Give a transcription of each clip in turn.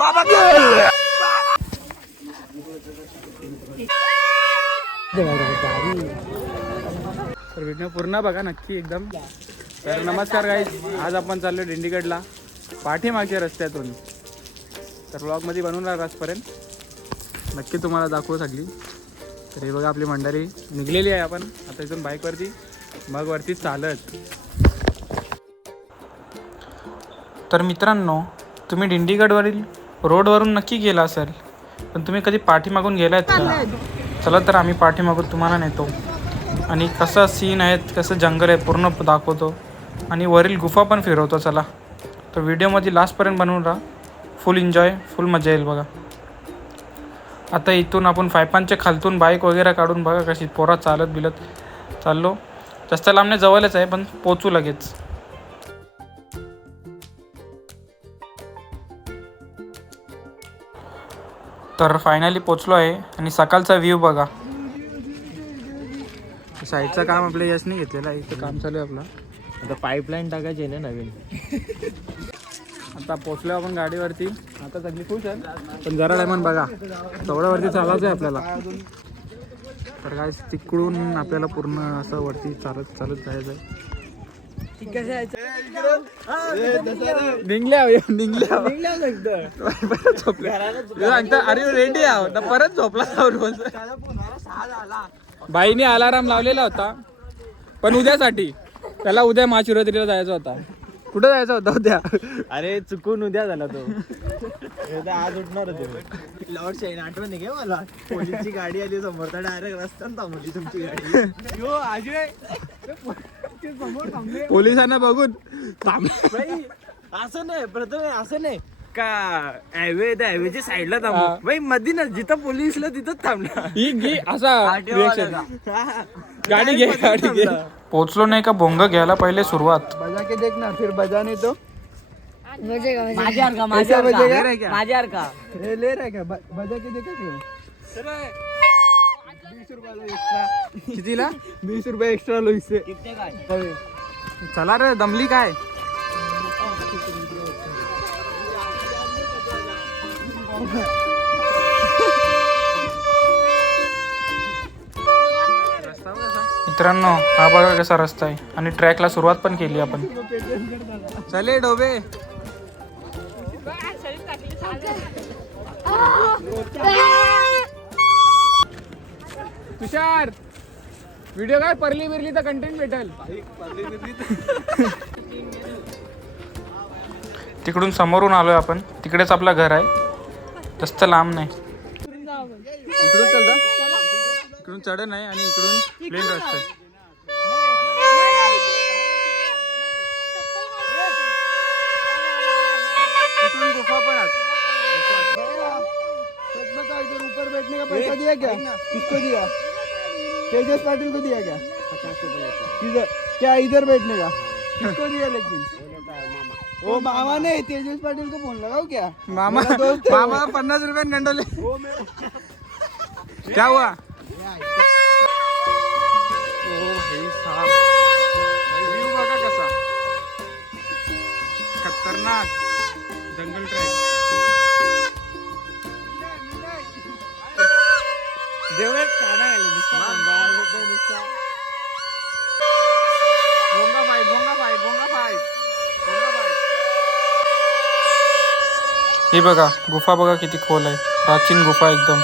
बाबा तर व्हिडिओ पूर्ण बघा नक्की एकदम. तर नमस्कार गाईज, आज आपण चाललो दिंडीगडला पाठीमागच्या रस्त्यातून. तर व्लॉगमध्ये बनवून राहा आजपर्यंत, नक्की तुम्हाला दाखवू सगळी. तर हे बघा आपली मंडळी निघलेली आहे. आपण आता इथून बाईकवरती, मग वरती चालत. तर मित्रांनो, तुम्ही दिंडीगडवरील रोडवरून नक्की गेला असेल, पण तुम्ही कधी पाठीमागून गेलात का? चला तर आम्ही पाठीमागून तुम्हाला नेतो आणि कसं सीन आहेत, कसं जंगल आहे पूर्ण दाखवतो आणि वरील गुफा पण फिरवतो. चला तर व्हिडिओमध्ये लास्टपर्यंत बनवून राहा. फुल एन्जॉय, फुल मजा येईल बघा. आता इथून आपण पायपांच्या खालतून बाईक वगैरे काढून बघा कशी पोरा चालत बिलत चाललो. जास्त लांबणे जवळच आहे, पण पोचू लगेच. तर फायनली पोचलो आहे आणि सकाळचा व्ह्यू बघा. साईडचं काम आपल्या यशने घेतलेलं आहे. इथं काम चालू आहे आपलं. आता पाईपलाईन टाकायची आहे ना नवीन. आता पोचलो आपण गाडीवरती. आता सगळी खुश आहे, पण जरा टायमान बघा तेवढ्यावरती चालायचं आहे आपल्याला. तर काय तिकडून आपल्याला पूर्ण असं वरती चालत चालत जायचं आहे. अरे रेडी आहो ना, परत झोपला. बाईने अलाराम लावलेला होता, पण उद्यासाठी. त्याला उद्या महाशिवरात्रीला जायचा होता. कुठं जायचा होता उद्या? अरे चुकून उद्या झाला तो. आज उठणार होते. लॉर्ड शाईन आठवण नाही मला. पोलीसची गाडी आली समोर, तर डायरेक्ट रस्त्यात थांबवली तुमची गाडी. पोलिसांना बघून असं नाही, प्रथम असं नाही का हायवेच्या साईडला थांबू भाई, मध्ये ना जिथं पोलीसला तिथंच थांबला. असा गाडी घे, गाडी घे. पोचलो नाही का भोंग घ्यायला पहिले सुरुवात. बजा के देखना, फिर बजाने तो माझ्यावर का ले रहा है क्या? बजा के देखा क्यों? 20 रुपयाला एक्स्ट्रा. कितीला? 20 रुपये एक्स्ट्रा लो इससे. चला रे, दमली काय? मित्रांनो, हा बघा कसा रस्ता आहे आणि ट्रॅकला सुरुवात पण केली आपण. चले डोबे. तुषार, व्हिडिओ काय परली बिरली तर कंटेंट भेटेल. तिकडून समोरून आलोय आपण. तिकडेच आपलं घर आहे, जास्त लांब नाही. इकडून चल, इकडून चढ नाही आणि इकडून प्लेन रस्ता आहे. इकडून गुफा पण आहे. इधर ऊपर बैठने का पैसा दिया क्या? किसको दिया? तेजस पाटिल को दिया क्या? 50 रुपये. किधर क्या इधर बैठने का? किसको दिया? लेकिन वो मामा ने तेजस पाटिल को फोन लगाओ क्या? मामा 50 रुपये गंडोले. क्या हुआ? व्यू बघा कसा खतरनाक जंगल ट्रॅक. हे बघा गुफा बघा किती खोल आहे. प्राचीन गुफा एकदम.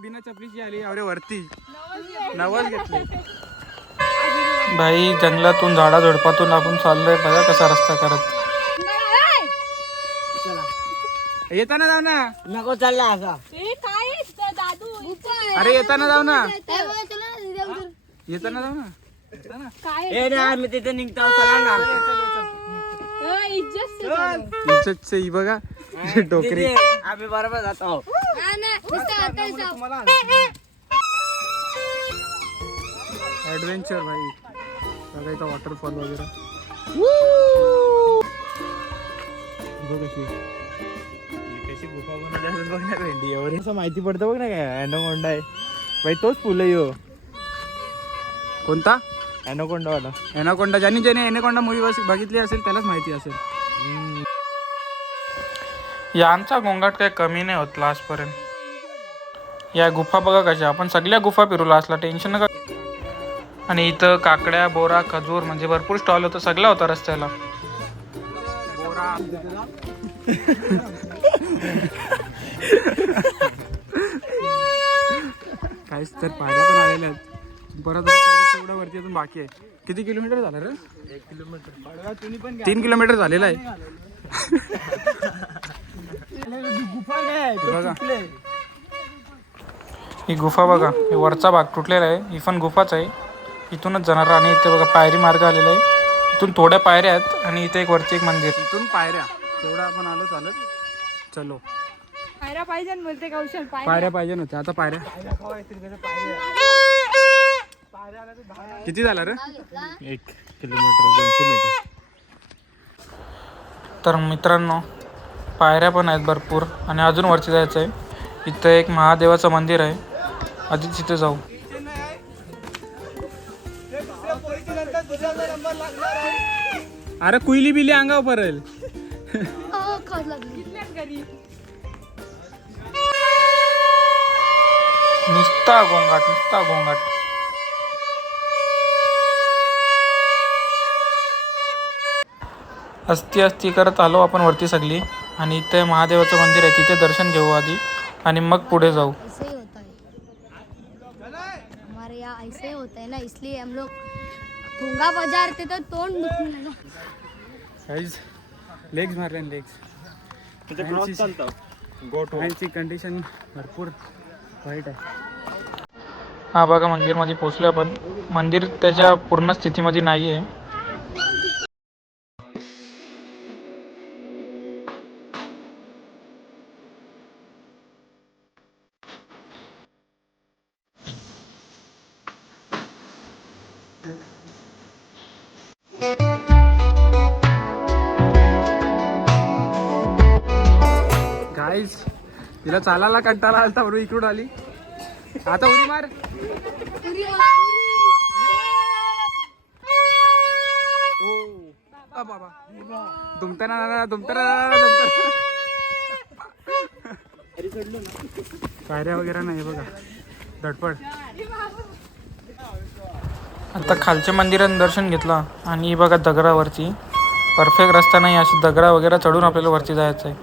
बिना चपलीची आली अरे वरती. नवल घेतली. भाई जंगलातून झाडा झुडपातून आपण चाललोय. बघा कसा रस्ता करत. येताना जाऊ ना. नको चालला असा. अरे येताना जाऊ ना. येताना जाऊ ना. ए ना, मी तिथे निघतो. चला ना. इज्जत ही बघा डोकरी. आम्ही बरोबर जातो. ऍडव्हेंचर भाई. बघा इथं वॉटरफॉल वगैरे. कशी गुफा मध्ये अजून बघ ना भेंडी एवढी असं माहिती पडतं बघ ना काय ॲनोकोंडा आहे बाई तोच फुलं यो कोणता ॲनोकोंडावाला एनाकोंडा ज्याने एनाकोंडा मूवी बघितली असेल त्यालाच माहिती असेल. यांचा गोंगाट काही कमी नाही होत लास्टपर्यंत. या गुफा बघा कशा, आपण सगळ्या गुफा फिरू लास्टला, टेन्शन नका. आणि इथं काकड्या, बोरा, खजूर म्हणजे भरपूर स्टॉल होता, सगळा होता रस्त्याला. बोरा काहीच तर पायऱ्या पण आलेल्या आहेत. परत तेवढ्या वरती अजून बाकी आहे. किती किलोमीटर झालं रे? 1 किलोमीटर 3 किलोमीटर झालेला आहे. गुफा काय बघा ही गुफा बघा, हे वरचा भाग तुटलेला आहे. ही पण गुफाच आहे, इथूनच जाणार. आणि इथे बघा पायरी मार्ग आलेला आहे. इथून थोड्या पायऱ्या आहेत आणि इथे एक वरती एक मंदिर. इथून पायऱ्या तेवढा आपण आलो चालत. चलो पायऱ्या पाहिजे बोलते कौशल पायऱ्या पाहिजे नव्हत्या, आता पायऱ्या. किती झाला रे? 1 किलोमीटर 200 मीटर. तर मित्रांनो पायऱ्या पण आहेत भरपूर आणि अजून वरती जायचं आहे. इथं एक महादेवाचं मंदिर आहे, आधी तिथे जाऊ. अरे कुईली बिली अंगावर पडेल. नुसता गोंगाट नुसता गोंगाट. अस्ती करत आलो आपण वरती सगळी. आणि इथे महादेवाचं मंदिर आहे, तिथे दर्शन घेऊ आधी आणि मग पुढे जाऊ. ऐसे ही होता है हमारे यहाँ, ऐसे ही होता है ना, इसलिए हम लोग भूंगा बजाते तो तोंड दुखने लगा. गाइस लेग्स मारले लेग्स. गोठ्यांची कंडिशन भरपूर वाईट आहे. हा बघा मंदिरमध्ये पोचलो आपण. मंदिर त्याच्या पूर्ण स्थितीमध्ये नाही आहे. गाईज तिला चालायला कंटाळा आलता बरोबर इकडून आली. आता उडी मार. बाबा दुमताना पायऱ्या वगैरे नाही बघा, धडपड. आता खालच्या मंदिरात दर्शन घेतला आणि बघा दगडावरती परफेक्ट रस्ता नाही, अशी दगडा वगैरे चढून आपल्याला वरती जायचं आहे.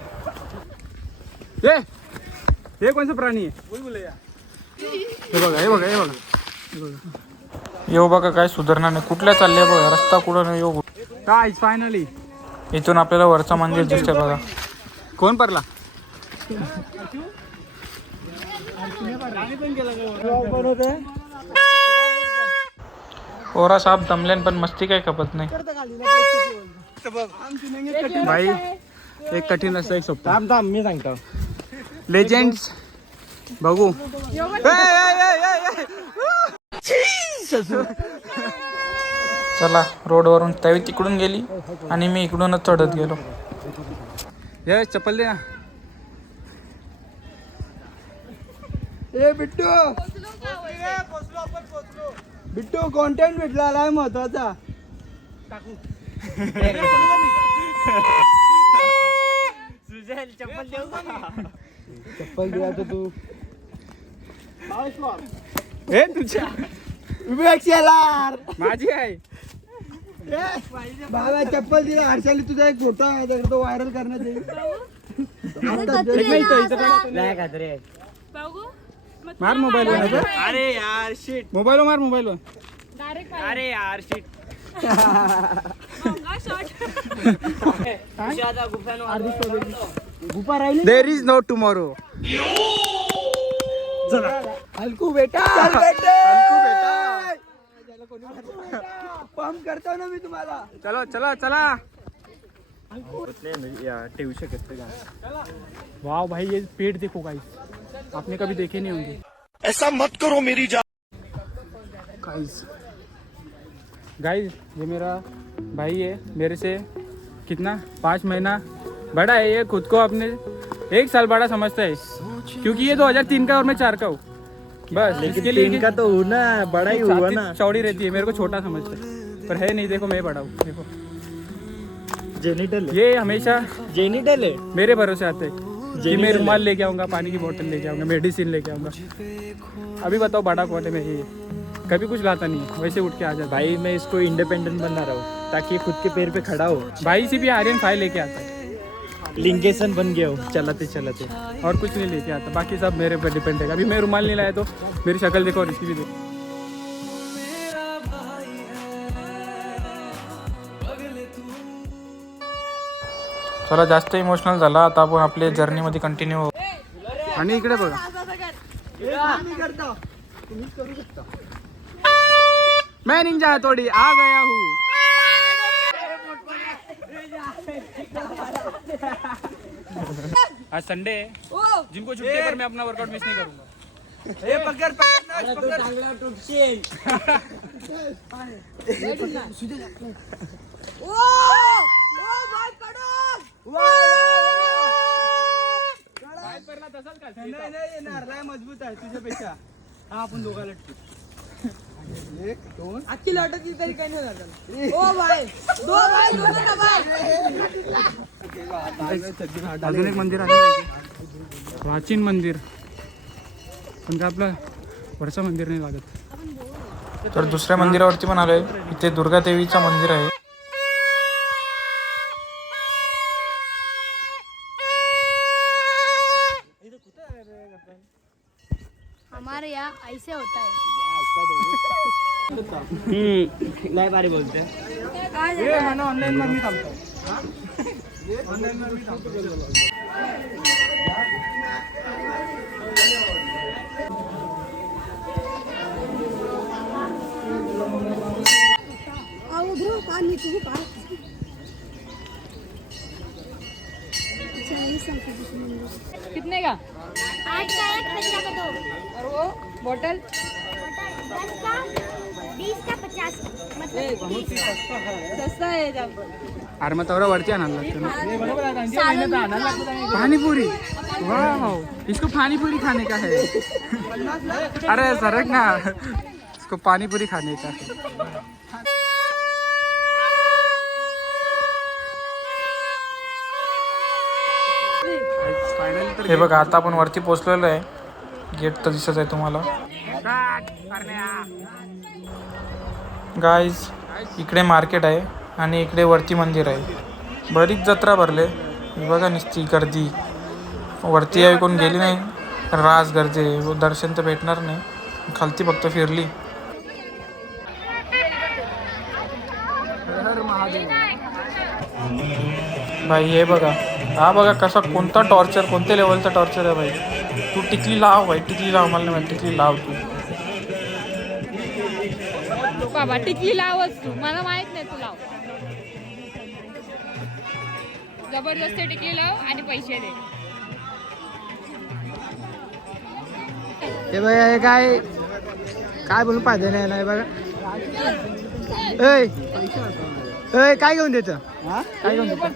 हे कोणचा प्राणी आहे? हे बघा येऊ बघा काय सुधारणा नाही. कुठल्या चालले बघा, रस्ता कुठं नाही. येऊ काय फायनली इथून आपल्याला वरचं मंदिर दिसतंय बघा. कोण पडला? पोरा साप दमल्यान पण मस्ती काय खपत नाही. भाई एक कठीण रस्ता एक सोपा. थांब मी सांगतो. लेजेंड्स बघू. चला रोडवरून त्यावेळी तिकडून गेली आणि मी इकडूनच चढत गेलो. ये चप्पल दे ना. ए बिट्टू कॉन्टेंट भेटला आहे महत्वाचा. चप्पल देऊ का? चप्पल दिला तर तू हे तुझ्या माझी आहे. बाबा चप्पल दिला हर्षाली. तुझा एक फोटो आहे त्याकडे, तो व्हायरल करण्यात येईल. नाही का तरी मार मोबाईल वर. अरे यार शिट. मोबाईल मार मोबाईल वर. अरे यार शिट. गुफा राहिली. There is no tomorrow. Halku बेटा पंप करतो ना मी तुम्हाला. चला ठेवू शकत का? वाह भाई ये पेड़ देखो गाइस, आपने कभी देखे नहीं होंगे. ऐसा मत करो मेरी जान. गाइस ये मेरा भाई है, मेरे से कितना 5 महीना बड़ा है. ये खुद को अपने 1 साल बड़ा समझता है क्योंकि ये 2003 का और मैं 4 का हूँ बस इसके लिए इनका तो हूँ ना, बड़ा ही हुआ ना। चौड़ी रहती है, मेरे को छोटा समझता है पर है नहीं। देखो मैं बड़ा हूँ, देखो जेनिटल है, ये हमेशा जेनिटल है। मेरे भरोसे आते हैं कि मैं रुमाल लेके आऊँगा, पानी की बोतल लेके आऊँगा, मेडिसिन लेके आऊँगा। अभी बताओ बड़ा कौन है? मैं ही कभी कुछ लाता नहीं है, वैसे उठ के आ जाता। भाई मैं इसको इंडिपेंडेंट बना रहा हूँ ताकि ये खुद के पैर पे खड़ा हो। भाई से भी आर्यन 5 लेके आता है, लिंकेशन बन गया हो चलाते चलाते। और कुछ नहीं लेके आता, बाकी सब मेरे पर डिपेंड है। अभी मैं रुमाल नहीं लाया तो मेरी शक्ल देखो और इसकी भी देखो। चला जास्त इमोशनल झाला, आता आपण आपल्या जर्नीमध्ये कंटिन्यू होऊ. आणि इकडे बघा, मैं निंजा हथौड़ी आ गया हूँ. आज संडे है, जिनको छुट्टी है पर मैं अपना वर्कआउट मिस नहीं करूंगा. मजबूत आहे तुझ्यापेक्षा. हा आपण दोघाला एक दोन आजची लटकली तरी काही नाही झालं. ओ भाई दो भाई दोनों का भाई. अजून एक मंदिर आहे, प्राचीन मंदिर, पण का आपलं वरचं मंदिर नाही लागत. तर दुसऱ्या मंदिरावरती पण आलोय. इथे दुर्गा देवीचं मंदिर आहे. हमारे यहाँ ऐसे होता है. नाही बारी बोलते. ऑनलाईन वर मी थांबतो. ऑनलाईन वर मी थांबतो. कितने का? 8 का 1 15 का 2. और वो बोतल 10 का 20 का 50 मतलब सस्ता है जब. अरे मग तेवढं वरती आणायला लागतं. पानीपुरी, वाह, इसको पानीपुरी खाने का है. अरे सरक ना, इसको पानीपुरी खाने का है. हे बघा, आता आपण वरती पोहोचलेलो आहे. गेट तर दिसत आहे तुम्हाला. गाईज, इकडे मार्केट आहे आणि इकडे वरती मंदिर आहे. बरीच जत्रा भरले. बघा नुसती गर्दी. वरती यावी कोण गेली नाही, रास गर्दी आहे. दर्शन तर भेटणार नाही. खालती फक्त फिरली. भाई हे बघा, हा बघा कसा, कोणता टॉर्चर, कोणत्या लेवलचा टॉर्चर आहे भाई. तू टिकली लाव भाई, टिकली लाव. मला नाही माहिती, टिकली लाव तू. बाबा टिकली लावच तू, मला माहित नाही तू लाव. जबरदस्ती टिकली लाव आणि पैसे दे. हे बघा, हे काय काय बोलून पाहिजे नाही ना. हे बघा, ऐ काय घेऊन देतं? काय घेऊन देतं?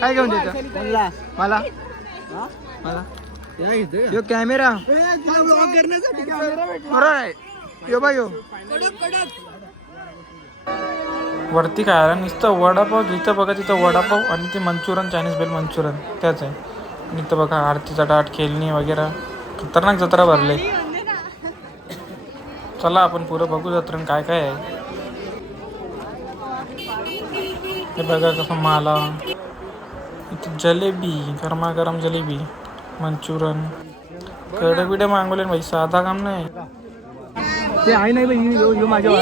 काय घेऊन देतं मला? मला यो कॅमेरा बरोबर आहे. यो बघ, यो वरती खायला नुसतं वडापाव. इथं बघा, तिथं वडापाव आणि ते मंचुरन, चायनीज बेल मंचुरन त्याच आहे. आणि इथं बघा आरतीचा टाट, खेळणी वगैरे. खतरनाक जत्रा भरले. चला आपण पुरं बघू जत्रण काय काय आहे. हे बघा कसं माला. इथं जलेबी, गरमागरम जलेबी, मंचुरन, कडे बिडे मागवले भाई. साधा काम नाही. ते आहे नाही बाई, माझ्या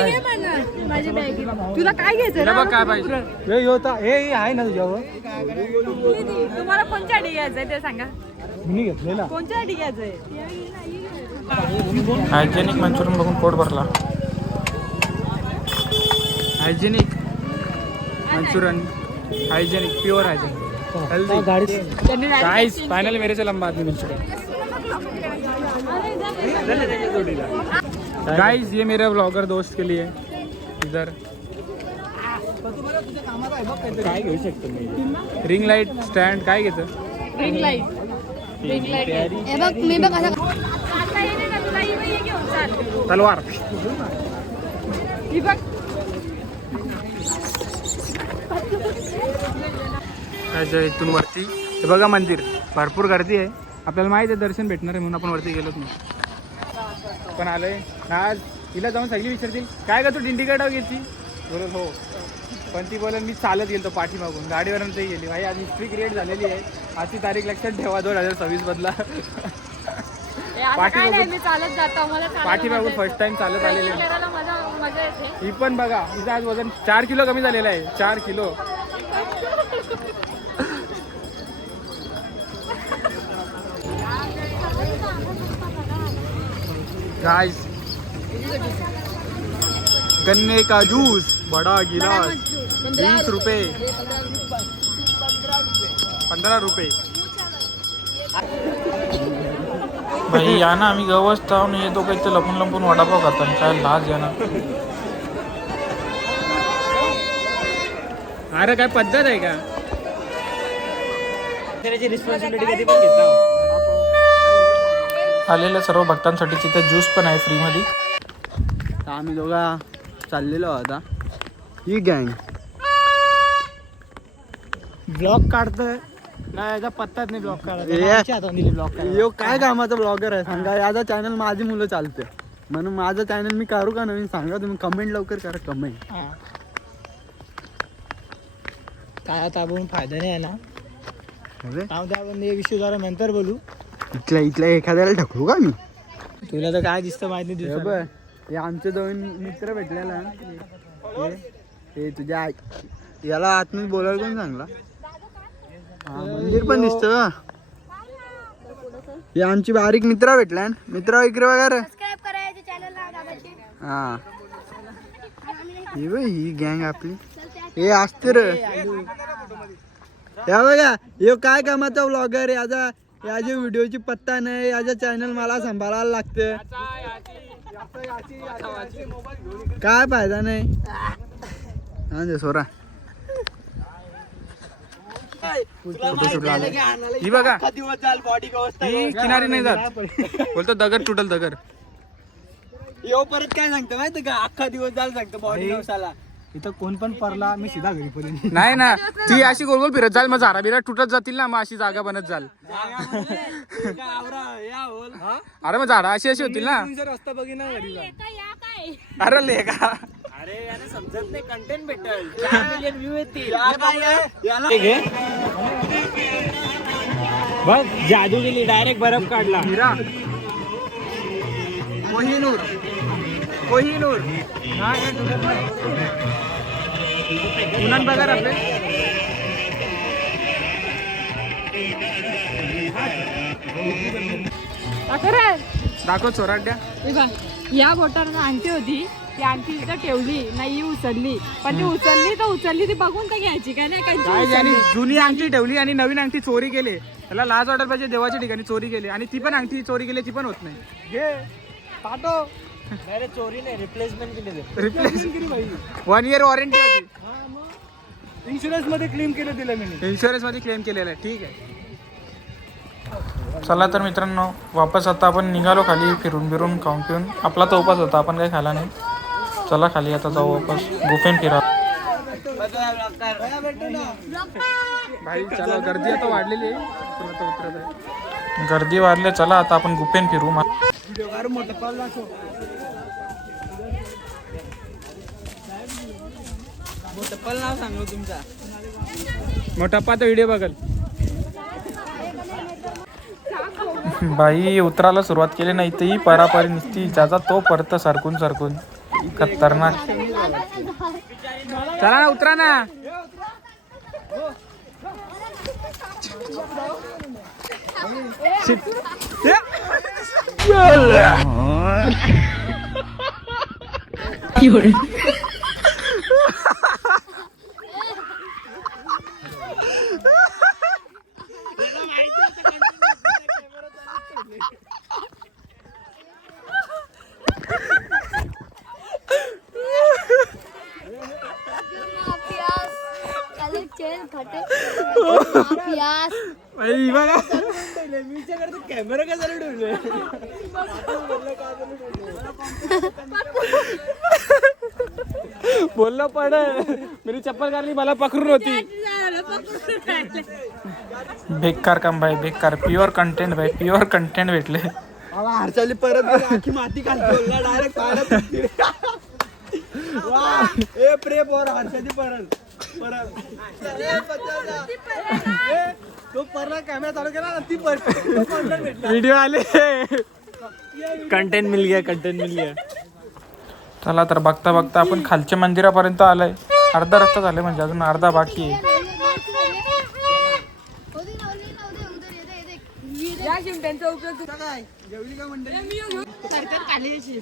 माझी बॅग. तुला काय घ्यायचं बघ काय पाहिजे. हे आहे ना तुझ्यावर. तुम्हाला कोणत्यासाठी घ्यायचंय ते सांगा. मी घेतलेला कोणत्यासाठी घ्यायचंय? हायजेनिक मंचुरियन बघून पोट भरला. Hygienic Manchurian, hygienic, pure hygienic, healthy. Guys finally मेरे से लंबा आदमी मिल चुका है. गाइस ये मेरे व्लॉगर दोस्त के लिए इधर काय घेऊ शकतो मी. रिंग लाईट स्टँड काय घेतं? रिंग लाईट रिंग लाईट हे बघ मी बघ असं आता येणे ना तुला ही घेऊन चाल तलवार ही बघ काय इथून वरती हे बघा मंदिर भरपूर गर्दी आहे आपल्याला माहिती आहे दर्शन भेटणार आहे म्हणून आपण वरती गेलोच नाही पण आलोय आज तिला जाऊन सगळी विचारतील काय का तू दिंडीगडावर गेली बोलत हो पण ती बोलत मी चालत गेलो पाठीमागून गाडीवरून ते गेली भाई आज हिस्ट्री क्रिएट झालेली आहे आजची तारीख लक्षात ठेवा 2026 मधला मी चालत जातो मला पाठीमागून फर्स्ट टाइम चालत आलेली आहे मजा येते ही पण बघा हिचं आज वजन 4 किलो कमी झालेलं आहे 4 किलो गाइस गन्ने का जूस बड़ा गिलास 20 रुपए 15 रुपए भाई या ना आम्ही गवस्त आहोत आणि येतो काही लपून लपून वडापाव खातात काय लाज या ना अरे काय पद्धत आहे का त्याची रिस्पॉन्सिबिलिटी कधी पण घेता आलेल्या सर्व भक्तांसाठी तिथे ज्यूस पण आहे फ्रीमध्ये तर आम्ही दोघा चाललेलो आता ही गँग ब्लॉग काढतोय नाही याचा पत्ताच नाही ब्लॉग काढायचा ब्लॉग यो काय कामाचा ब्लॉगर आहे सांगा याचा चॅनल माझी मुलं चालते म्हणून माझं चॅनल मी करू का नवीन सांगा तुम्ही कमेंट लवकर करा कमेंट काय आता आपण फायदा नाही आहे ना अरे आपण हे विषय जरा नंतर बोलू इथल्या एखाद्याला ढकलू का मी तुला तर काय दिसतं माहिती नाही हे दिवसाला. बघ हे आमचे 2 मित्र भेटलेला हे तुझ्या याला आतमध्ये बोलायला कोण चांगला मंदिर पण दिसतं हे आमची बारीक मित्र भेटला मित्र विक्र वगैरे सबस्क्राईब करायचे चॅनलला दादाची हा ही बघ ही गँग आपली हे असते रे या बघा हे काय कामाचा व्लॉगर याचा याच्या व्हिडिओची पत्ता नाही याचा चॅनल मला सांभाळायला लागतं काय फायदा नाही हा दे सोरा ही बघा ही किनारी नाही जात बोलतो दगड तुटल दगड यो परत काय सांगतो माहिती का अख्खा दिवस जायला सांगतो बॉडी दिवसाला इथं कोण पण पडला मी सीधा घरी पर्यंत नाही ना ती अशी गोल गोल फिरत जाल मग झाडा बिरा तुटत जातील ना मग अशी जागा बनत जाल अरे मग झाडा अशी अशी होतील ना रस्ता बघिना घरी जा. या काय अरे ले का अरे याला समजत नाही कंटेंट भेटेल 4 मिलियन व्ह्यू येतील बघ जादू गेली डायरेक्ट बर्फ काढला हिरा कोहिनूर कोहिनूर पुन्हा बघा रे दाखव चोराड्या हे बघ, या बोटानं आणखी होती ती आणखी इथं ठेवली नाही उचलली पण ती उचलली ती बघून तर घ्यायची काय नाही काय काय आणि जुनी अंगठी ठेवली आणि नवीन अंगठी चोरी केली त्याला लाज वाटायला पाहिजे देवाच्या ठिकाणी चोरी केली आणि ती पण अंगठी चोरी केली ती पण होत नाही घे पाठव नाही रे चोरी नाही रिप्लेसमेंट केली ते रिप्लेस 1 इयर वॉरंटी होती इन्शुरन्स मध्ये क्लेम केलं दिलं मी इन्शुरन्स मध्ये क्लेम केलेला आहे ठीक आहे चला तर मित्रांनो वापस आता आपण निघालो खाली फिरून बिरून खाऊन पिऊन आपला तर उपास होता आपण काही खाला नाही चला खाली आता जाऊ वापस गुफेन फिरा भाई चला गर्दी आता वाढलेली आहे उतरत आहे गर्दी वाढली चला आता आपण गुफेन फिरू टप्पल नाव सांगलो तुमचा मग टप्पा तर व्हिडिओ बघल बाई उतरायला सुरुवात केली नाही ती परापरी निसती ज्याचा तो परत सरकून खतरनाक चला ना उतरा ना चेन फटे कॅमेरा कसा ठेवले बोललो पण मेरी चप्पल काढली मला पकडून होती. बेकार काम भाई बेकार. प्युअर कंटेंट भाई प्युअर कंटेंट भेटले. हर्षाली परत आखी माती खाली डायरेक्ट ए प्रेम और हर्षाची परत तो परत कॅमेरा चालू केला ना ती परत व्हिडिओ आले. कंटेंट मिल गया चला तर बघता बघता आपण खालच्या मंदिरापर्यंत आलोय. अर्धा रस्ता झाले म्हणजे अजून अर्धा बाकी आहे. या चिमट्यांचा उपयोग सरकार खाली येशील.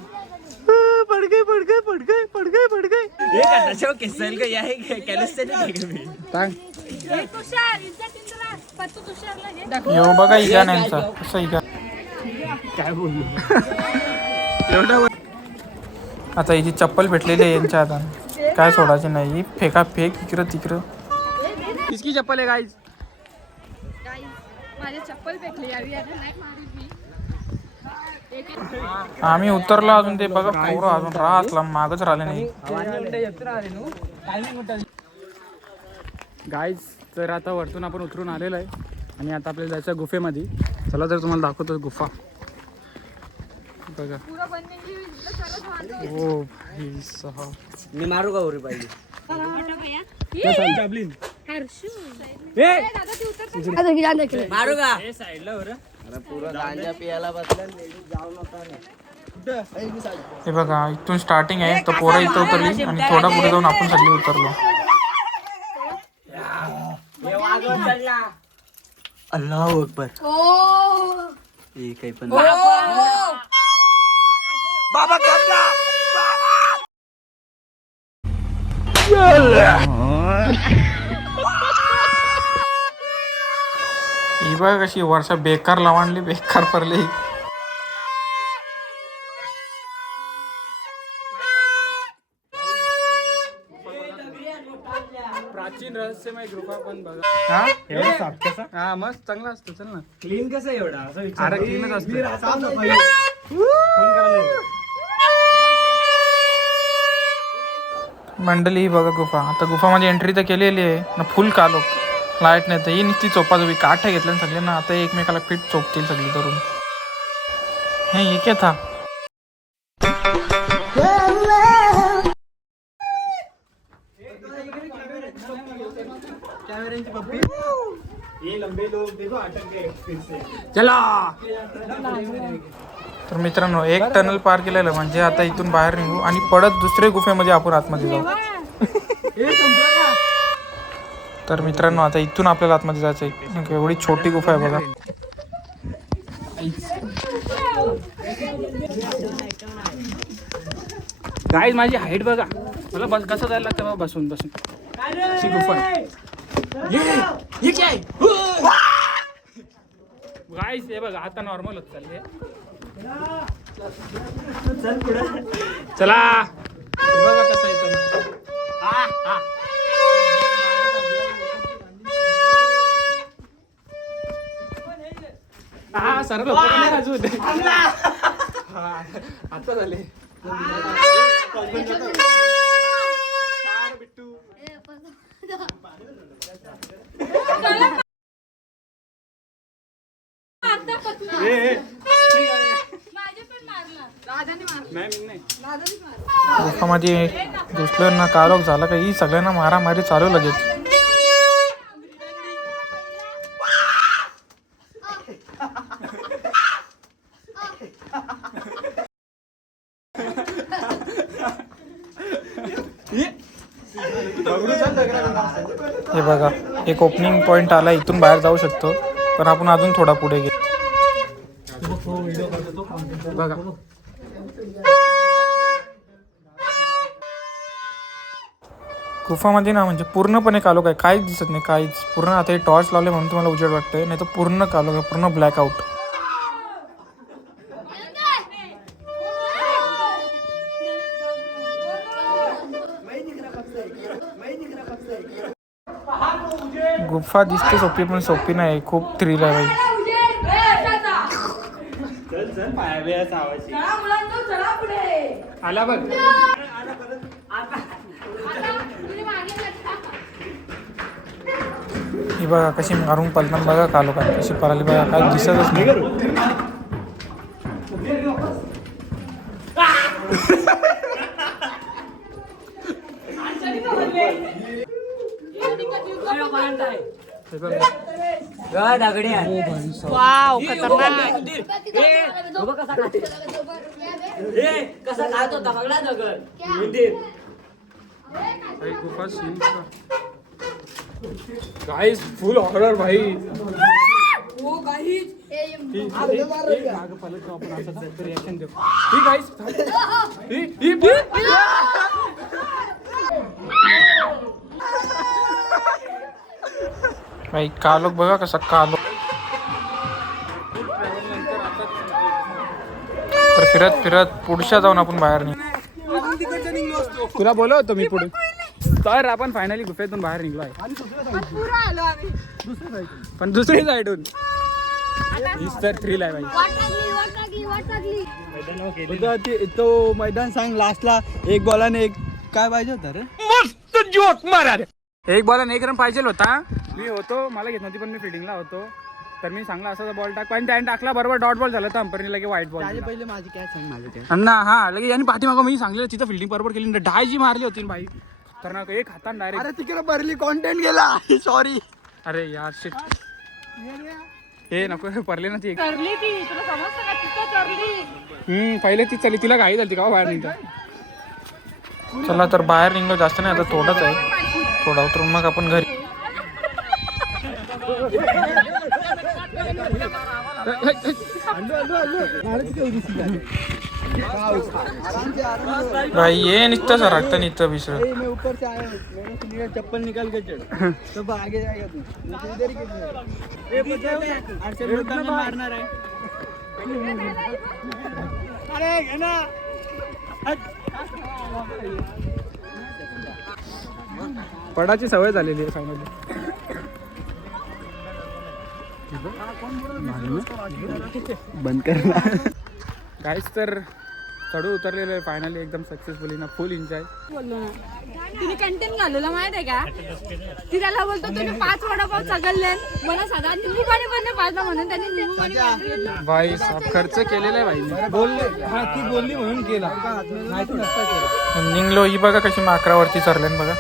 केसरी का आहे सांग तुषार इज्जत इंद्रा पत्तू तुषारला घे. येऊ बघा इगान यांचा कसं इगा काय बोललो आता हिची चप्पल भेटलेली आहे यांच्या हातात. काय सोडायची नाही. फेका फेक इकडं तिकडं. किसकी चप्पल आहे गाईज? माझी चप्पल भेटली यावी आता नाही मारीत मी. आम्ही उतरलो अजून ते बघा पोरं अजून राहतला मागच राहिले नाही. गाईज तर आता वरतून आपण उतरून आलेलो आहे आणि आता आपल्याला जायचं गुफेमध्ये. चला तर तुम्हाला दाखवतो गुफा बघा. पुरं बनलेली सरस वाटतं. ओ भाई साहब मी मारू का उरी पाहिजे हर्षू ए दादा ती उतर. मारू का हे बघा इथून स्टार्टिंग आहे तर पोरं इथं उतरली आणि थोडा पुढे जाऊन आपण सगळी उतरलो. अल्लाह अकबर काही पण ही बघा कशी वर्षा बेकार लावणली बेकार पडली. प्राचीन रहस्यमय गुफा पण बघा. हा मस्त चांगला असतो. चल ना. क्लीन कसं एवढा असं अरे क्लीनच असतं. मंडळी ही बघा गुफा. आता गुफामध्ये एंट्री तर केलेली आहे ना. फुल कालो लाईट नाही तर ही नुसती चोपाचोपी काठ्या घेतल्या सगळे ना. आता एकमेकाला फिट चोपतील सगळी करून. हे क्या था? चला तर मित्रांनो एक टनल पार केलेलं म्हणजे आता इथून बाहेर निघू आणि परत दुसऱ्या गुफेमध्ये आपण आतमध्ये जाऊ. तर मित्रांनो आता इथून आपल्याला आतमध्ये जायचं आहे. एवढी छोटी गुफा आहे बघा. गाईज माझी हाईट बघा. मला बस कसं जायला लागतं बाबा बसून बसून. अशी गुफा आहे. गाईज हे बघा आता नॉर्मल होत चालले. चला हे बघा कसं येतं. हा सरळ अजून आता झाले. गुफामध्ये घुसल्यांना कालोख झाला काही सगळ्यांना मारामारी चालू लगेच. हे बघा एक ओपनिंग पॉइंट आला. इथून बाहेर जाऊ शकतो पण आपण अजून थोडा पुढे गेलो बघा. गुफामध्ये ना म्हणजे पूर्णपणे कालोख आहे. काहीच दिसत नाही काहीच. पूर्ण आता हे टॉर्च लावले म्हणून तुम्हाला उजेड वाटतंय नाही तर पूर्ण कालोख आहे. पूर्ण ब्लॅक आउट. गुफा दिसते सोपी पण सोपी नाही, खूप थ्रिल आहे भाई. आला बघ. ही बघा कशी मारून पलताना बघा कालो काय कशी पळाली बघा, काय दिसतच नाही. वाव खतरनाक. कसा खात होता बघला दगड गाइस फुल हॉरर भाई. भाई कालोख बघा कसा कालो. तर फिरत फिरत पुढच्या जाऊन आपण बाहेर निघू. तुला बोललो होतो मी पुढे. तर आपण फायनली गुफेतून बाहेर निघलो आहे, पण दुसरी साईडून. हीच तर थ्रिल आहे भाई. तो मैदान सांग लास्टला एक बॉलाने एक काय पाहिजे होता रे? मस्त जोक मारा रे. एक बॉल एक रन पाहिजे होता. मी होतो, मला घेत नव्हती पण मी फिल्डिंगला होतो. तर मी सांगला असा बॉल टाक, पण त्याने टाकला बरोबर डॉट बॉल झाला. तर अंपरनी लगे वाईट बॉल. पहिले माझी कॅच सांग, माझं कॅच. अण्णा हा लगे यांनी पाठीमागं मी सांगलेलं तिथं फिल्डिंग बरोबर केली. डाय जी मारली होती ना भाई खतरनाक. एक हातान डायरेक्ट. अरे तिकडे भरली कॉन्टेंट गेला. सॉरी. अरे यार शिट. हे नको पडले ना ती. चरली ती, तुला समजतं का तिथं चरली. पहिले ती चालली, तिला घाई झाली का बाहेर निघता. चला तर बाहेर निघलो, जास्त नाही आता थोडंच आहे. थोडा उतरून मग आपण घरी. भाई ये निकता सा रखता निकता बिसर. मैं ऊपर से आया हूँ, मैंने सुनिया चप्पल निकाल के चढ़. तो आगे जाएगा तू. इधर ही मारना है. अरे है ना. पडाची सवय झालेली आहे फायनली. बंद करना. गाईस तर चढू उतरलेलं आहे फायनली एकदम सक्सेसफुली ना. फुल एन्जॉय. बोललो ना तिने कंटेंट घालवलं माहित आहे का? ती त्याला बोलतो तुम्ही 5 वडापाव चगलले, मला सदा निंबू पाणी पण नाही पाजलं म्हणून त्यांनी निंबू पाणी पाजलं. भाई सब खर्च केलेला आहे भाई. बोलले हा ती बोलली म्हणून केला. माहिती नसता केला. निघलो. ही बघा कशी माकरावरती चरल्यान बघा.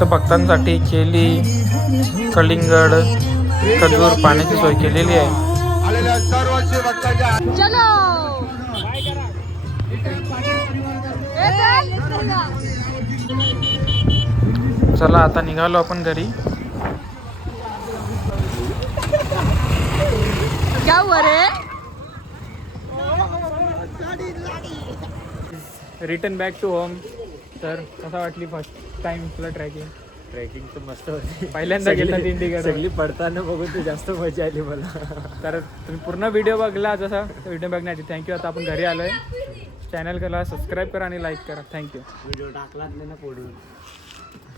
तर भक्तांसाठी केली कलिंगड खजूर पाण्याची सोय केलेली आहे. चलो चला आता निघालो आपण घरी. क्या हुआ रे? Return back to home. तर कसा वाटली फर्स्ट टाइम तुला ट्रॅकिंग? ट्रेकिंग तर मस्त होती. पहिल्यांदा गेला दिंडीगड. सगळी पडताना बघून तर जास्त मजा आली मला. तर तुम्ही पूर्ण व्हिडिओ बघला जसा व्हिडिओ बघण्यासाठी थँक्यू. आता आपण घरी आलोय. चॅनल करा, सबस्क्राईब करा आणि लाईक करा. थँक्यू. व्हिडिओ टाकलाच नाही ना पुढे.